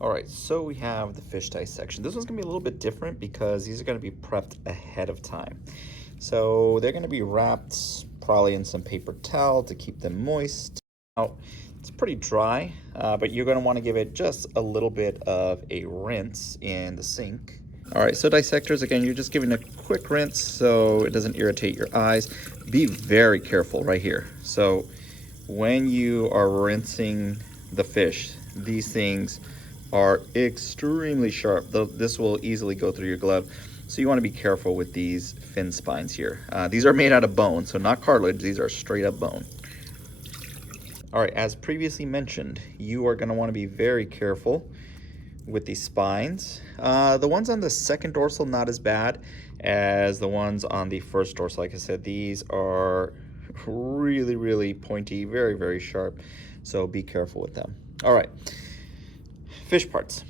All right, so we have the fish dissection. This one's gonna be a little bit different because these are gonna be prepped ahead of time. So they're gonna be wrapped probably in some paper towel to keep them moist. Now, it's pretty dry, but you're gonna wanna give it just a little bit of a rinse in the sink. All right, so dissectors, again, you're just giving a quick rinse so it doesn't irritate your eyes. Be very careful right here. So when you are rinsing the fish, these things are extremely sharp. This will easily go through your glove. So you want to be careful with these fin spines here. These are made out of bone, so not cartilage. These are straight up bone. All right, as previously mentioned, you are going to want to be very careful with these spines. The ones on the second dorsal, not as bad as the ones on the first dorsal. Like I said, these are really, really pointy, very, very sharp. So be careful with them. All right, fish parts.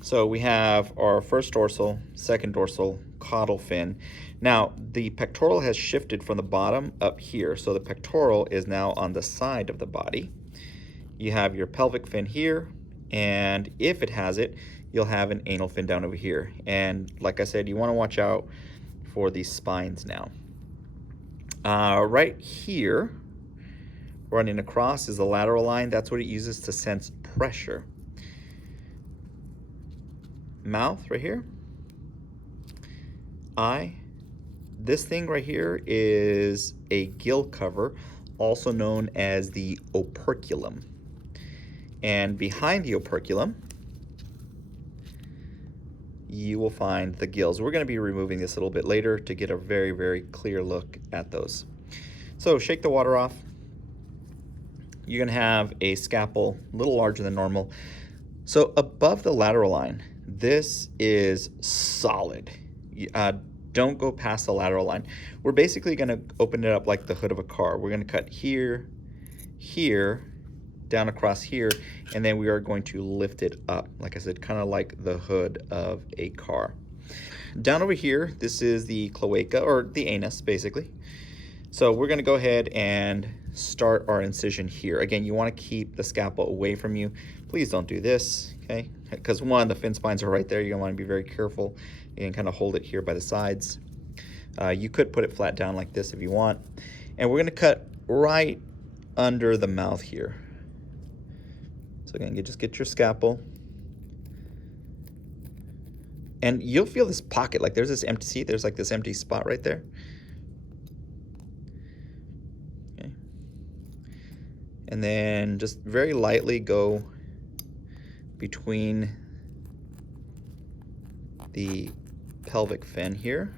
So we have our first dorsal, second dorsal, caudal fin. Now, the pectoral has shifted from the bottom up here. So the pectoral is now on the side of the body. You have your pelvic fin here, and if it has it, you'll have an anal fin down over here. And like I said, you want to watch out for these spines now. Right here, running across is the lateral line. That's what it uses to sense pressure. Mouth right here. Eye. This thing right here is a gill cover, also known as the operculum. And behind the operculum, you will find the gills. We're going to be removing this a little bit later to get a very, very clear look at those. So shake the water off. You're going to have a scalpel a little larger than normal. So above the lateral line, this is solid. Don't go past the lateral line. We're basically going to open it up like the hood of a car. We're going to cut here, here, down across here, and then we are going to lift it up, like I said, kind of like the hood of a car. Down over here, this is the cloaca, or the anus, basically. So we're going to go ahead and start our incision here. Again, you want to keep the scalpel away from you. Please don't do this, okay? Because one, the fin spines are right there. You're going to want to be very careful and kind of hold it here by the sides. You could put it flat down like this if you want. And we're going to cut right under the mouth here. So again, you just get your scalpel. And you'll feel this pocket, like there's this empty, see, there's like this empty spot right there. Okay. And then just very lightly go between the pelvic fin here.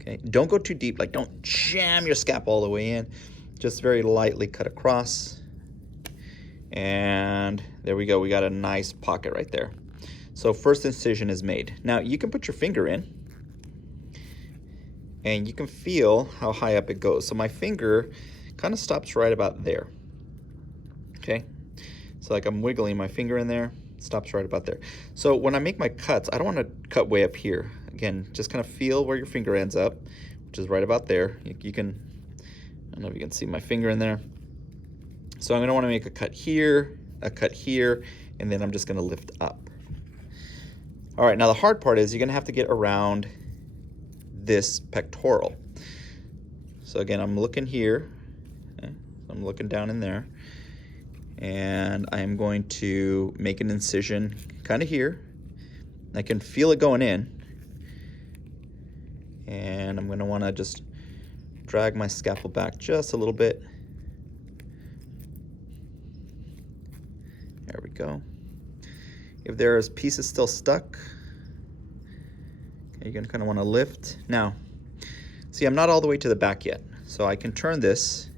Okay, don't go too deep, like don't jam your scalpel all the way in. Just very lightly cut across. And there we go, we got a nice pocket right there. So first incision is made. Now you can put your finger in and you can feel how high up it goes. So my finger kind of stops right about there. Okay, so like I'm wiggling my finger in there, stops right about there. So when I make my cuts, I don't want to cut way up here. Again, just kind of feel where your finger ends up, which is right about there. You can, I don't know if you can see my finger in there. So I'm going to want to make a cut here, and then I'm just going to lift up. All right, now the hard part is you're going to have to get around this pectoral. So again, I'm looking here, okay? I'm looking down in there, and I'm going to make an incision kind of here. I can feel it going in, and I'm going to want to just drag my scalpel back just a little bit. There we go. If there's pieces still stuck, you're going to kind of want to lift. Now, see, I'm not all the way to the back yet, so I can turn this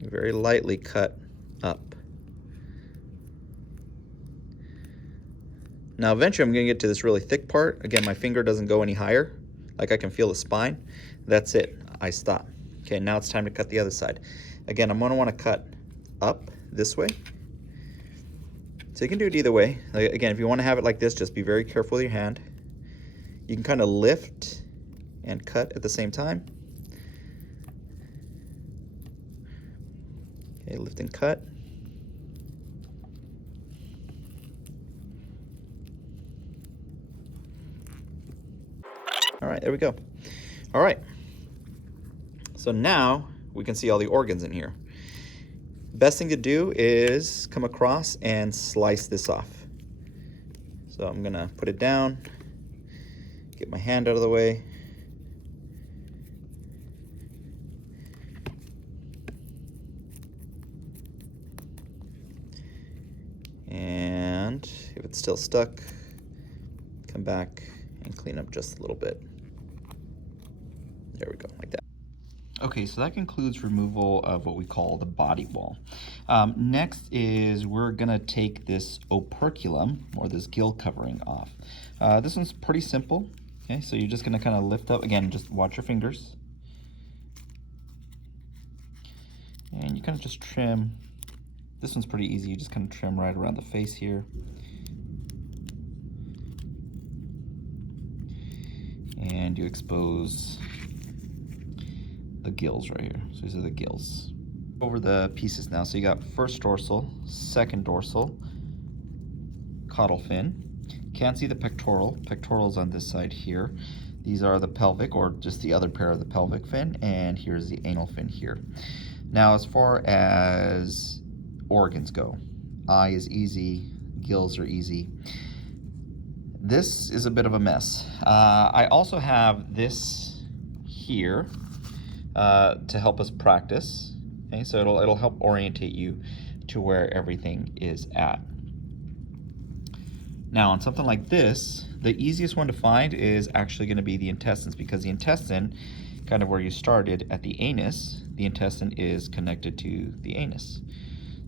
very lightly, cut up. Now eventually I'm going to get to this really thick part. Again, my finger doesn't go any higher. Like I can feel the spine. That's it. I stop. Okay, now it's time to cut the other side. Again, I'm going to want to cut up this way. So you can do it either way. Again, if you want to have it like this, just be very careful with your hand. You can kind of lift and cut at the same time. Okay, lift and cut. All right, there we go. All right, so now we can see all the organs in here. Best thing to do is come across and slice this off. So I'm gonna put it down, get my hand out of the way. And if it's still stuck, come back and clean up just a little bit. There we go, like that. Okay, so that concludes removal of what we call the body wall. Next is we're gonna take this operculum, or this gill covering, off. This one's pretty simple. Okay, so you're just gonna kind of lift up, again, just watch your fingers. And you kind of just trim. This one's pretty easy, you just kind of trim right around the face here. And you expose the gills right here. So these are the gills. Over the pieces now. So you got first dorsal, second dorsal, caudal fin. Can't see the pectoral. Pectoral's on this side here. These are the pelvic, or just the other pair of the pelvic fin, and here's the anal fin here. Now, as far as organs go, eye is easy, gills are easy. This is a bit of a mess. I also have this here to help us practice. Okay, so it'll help orientate you to where everything is at. Now, on something like this, the easiest one to find is actually going to be the intestines, because the intestine, kind of where you started at the anus, the intestine is connected to the anus.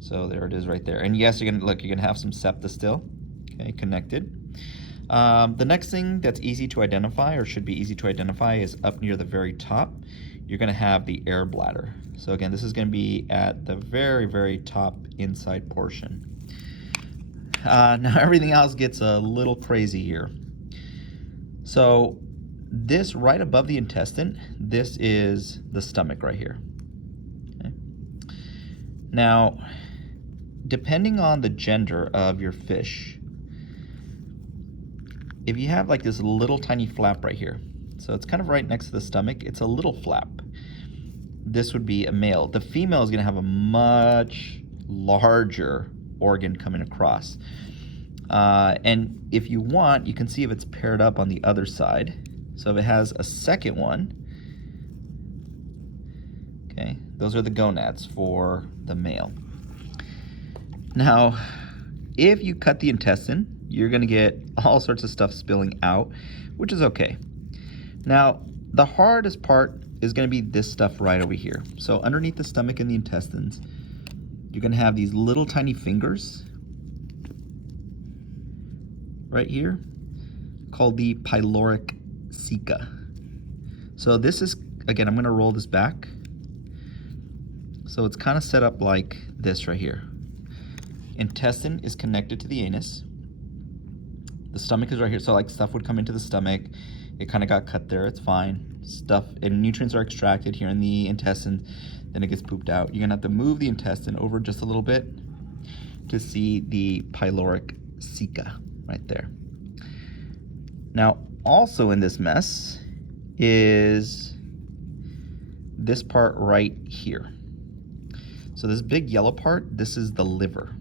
So there it is right there. And yes, you're gonna have some septa still, okay, connected. The next thing that's easy to identify, or should be easy to identify, is up near the very top. You're gonna have the air bladder. So again, this is gonna be at the very, very top inside portion. Now everything else gets a little crazy here. So this right above the intestine, this is the stomach right here. Okay. Now, depending on the gender of your fish, if you have like this little tiny flap right here, so it's kind of right next to the stomach, it's a little flap. This would be a male. The female is gonna have a much larger organ coming across. And if you want, you can see if it's paired up on the other side. So if it has a second one, okay, those are the gonads for the male. Now, if you cut the intestine, you're gonna get all sorts of stuff spilling out, which is okay. Now, the hardest part is gonna be this stuff right over here. So underneath the stomach and the intestines, you're gonna have these little tiny fingers right here called the pyloric ceca. So this is, again, I'm gonna roll this back. So it's kind of set up like this right here. Intestine is connected to the anus. The stomach is right here, so like stuff would come into the stomach. It kind of got cut there, it's fine. Stuff and nutrients are extracted here in the intestine, then it gets pooped out. You're gonna have to move the intestine over just a little bit to see the pyloric ceca right there. Now, also in this mess is this part right here. So this big yellow part, this is the liver.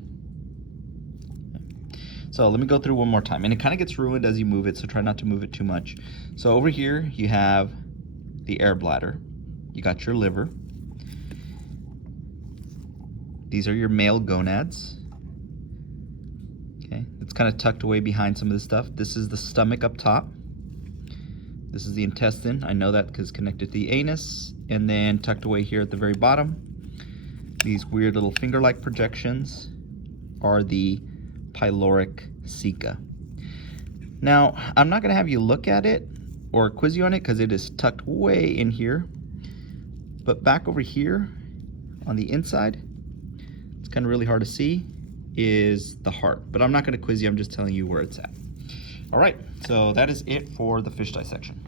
So let me go through one more time, and it kind of gets ruined as you move it, so try not to move it too much. So over here, you have the air bladder. You got your liver. These are your male gonads. Okay, it's kind of tucked away behind some of this stuff. This is the stomach up top. This is the intestine. I know that because it's connected to the anus. And then tucked away here at the very bottom, these weird little finger-like projections are the pyloric ceca. Now, I'm not going to have you look at it or quiz you on it because it is tucked way in here. But back over here on the inside, it's kind of really hard to see, is the heart. But I'm not going to quiz you, I'm just telling you where it's at. All right, so that is it for the fish dissection.